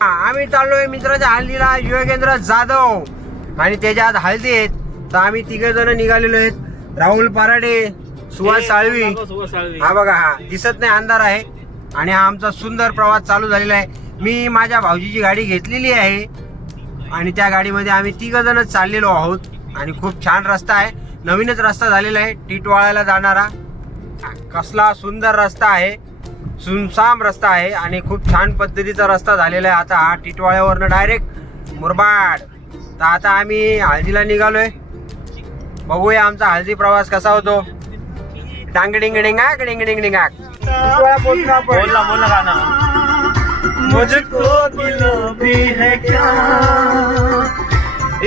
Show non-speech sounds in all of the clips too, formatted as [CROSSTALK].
आम्ही चाललोय मित्राच्या हल्दीला योगेंद्र जाधव. आणि त्याच्या आज हळदी आहेत. तर आम्ही तिघ जण निघालेलो आहेत. राहुल पराडे सुहास साळवी. हा बघा हा दिसत नाही अंधार आहे. आणि हा आमचा सुंदर प्रवास चालू झालेला आहे. मी माझ्या भाऊजीची गाडी घेतलेली आहे. आणि त्या गाडीमध्ये आम्ही तिघ जणच चाललेलो आहोत. आणि खूप छान रस्ता आहे. नवीनच रस्ता झालेला आहे. टिटवाळ्याला जाणारा. कसला सुंदर रस्ता आहे. सुनसाम रस्ता आहे आणि खूप छान पद्धतीचा रस्ता झालेला आहे. आता हा टिटवाळ्यावरनं डायरेक्ट मुरबाड. तर आता आम्ही हळदीला निघालोय. बघूया आमचा हळदी प्रवास कसा होतो. डांग डिंग डिंगाक डिंग डिंग डिंगाक. बोलला बोलला गाना मुझको दिल भी है क्या?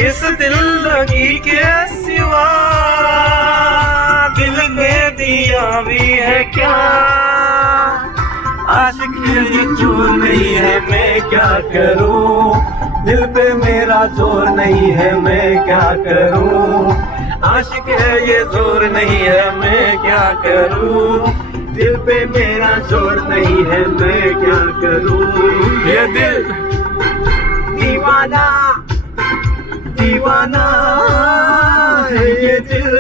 इस दिल लगी के सिवा दिल ने दिया भी है क्या? आशिक ये ज़ोर नहीं है, मैं क्या करूँ? दिल पे मेरा ज़ोर नहीं है, मैं क्या करूँ? आशिक है, ये ज़ोर नहीं है, मैं क्या करूँ? दिल पे मेरा ज़ोर नहीं है, मैं क्या करूँ? ये दिल। दीवाना दीवाना है, ये दिल।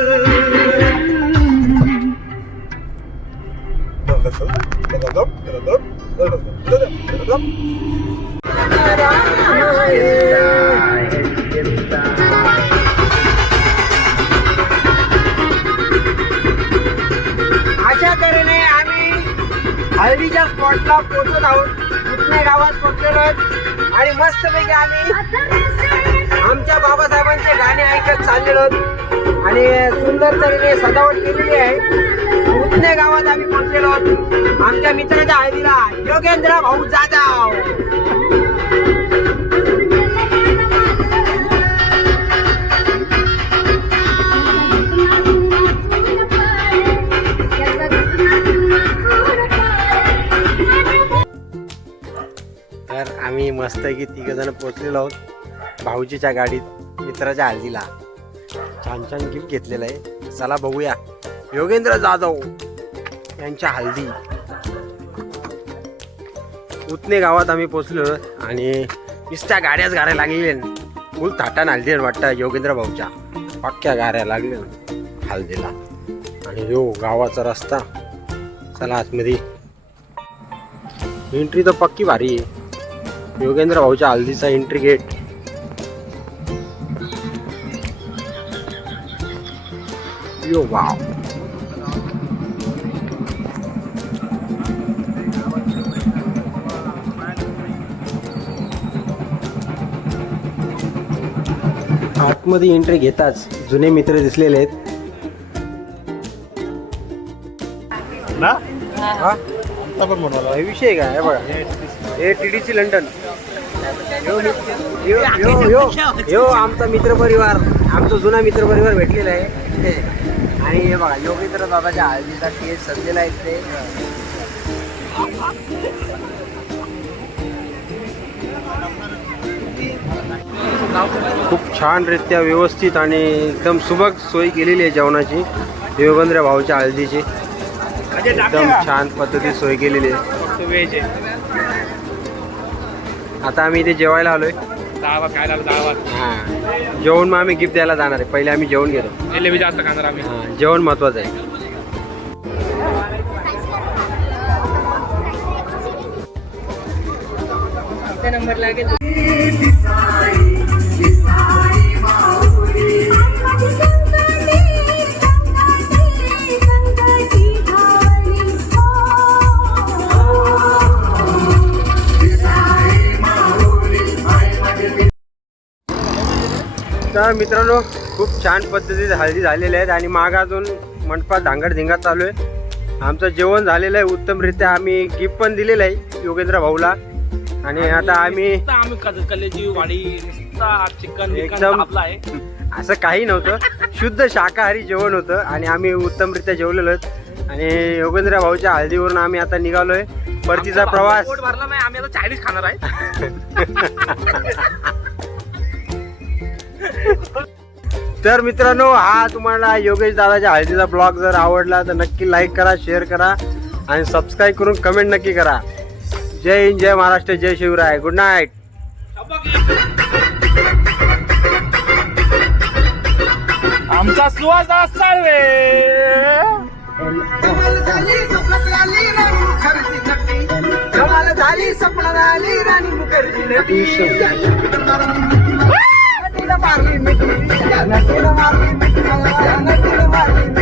अशा तऱ्हेने आम्ही हळदीच्या स्पॉटला पोहोचत आहोत. पुतणे गावात पोहोचलेलो आहोत? आणि मस्तपैकी आम्ही आमच्या बाबासाहेबांचे गाणे ऐकत चाललेलो आहोत. आणि सुंदर तऱ्हेने सजावट केलेली आहे. उतने गावात आम्ही पोहोचलेलो आहोत. आमच्या मित्राच्या हळदीला योगेंद्र भाऊ जाधव. तर आम्ही मस्तपैकी तिघ जण पोचलेलो आहोत. भाऊजीच्या गाडीत मित्राच्या हळदीला. छान छान गिफ्ट घेतलेलं आहे. चला बघूया. योगेंद्र जाधव यांच्या हल्दी. उतने गावात आम्ही पोचलो आणि नुसत्या गाड्याच गाड्या लागलेल्या फुल थाटान हल्दी वाटतं योगेंद्र भाऊच्या. पक्क्या गाड्या लागल्या हल्दीला. आणि यो गावाचा रस्ता. चला आतमध्ये. एंट्री तर पक्की भारी आहे. योगेंद्र भाऊच्या हल्दीचा एंट्री गेट यो वाव आतमध्ये एंट्री घेताच जुने मित्र दिसलेले आहेत. ना? हा? आपण म्हणाला. हे विषय काय हे बघा. हे T D C London. Yo yo yo yo आमचा मित्रपरिवार आमचा जुना मित्रपरिवार भेटलेला आहे आणि हे बघा योगेंद्र दादाच्या हळदीचा केस सजलेला आहे ते खूप छान रित्या व्यवस्थित आणि एकदम सुबक सोय केलेली आहे जेवणाची. योगेंद्र भाऊच्या हळदीची. एकदम छान पद्धतीत सोय केलेली आहे व्हेज आहे. आता आम्ही इथे जेवायला आलोय. दहा वाज खायला आलो दहा वाज हा. जेवण मग आम्ही गिफ्ट द्यायला जाणार आहे. पहिले आम्ही जेवण घेतो. जिलेबी जास्त खाणार आम्ही. हा, जेवण महत्वाचं आहे. तर मित्रांनो खूप छान पद्धतीत हळदी झालेल्या आहेत आणि माग अजून मंडपात धांगड धिंगात चालू आहे. आमचं जेवण झालेलं आहे उत्तमरित्या आम्ही गिफ्ट पण दिलेलं आहे योगेंद्र भाऊला. आणि आता आम्ही एकदम- असं काही नव्हतं. शुद्ध शाकाहारी जेवण होतं आणि आम्ही उत्तमरित्या जेवलेलो आहेत. आणि योगेंद्र भाऊच्या हळदीवरून आम्ही आता निघालोय. परतीचा प्रवास. भरला नाही आम्ही आता चायनीज खाणार आहे. [LAUGHS] तर मित्रांनो हा तुम्हाला योगेश दादाच्या हळदीचा ब्लॉग जर आवडला तर नक्की लाईक करा शेअर करा आणि सबस्क्राईब करून कमेंट नक्की करा. जय हिंद जय महाराष्ट्र जय शिवराय. गुड नाईट आमचा सुवास झाली सपना झाली राणी मुखर्जी नटी नटीला मारली मिठी नटीला मारली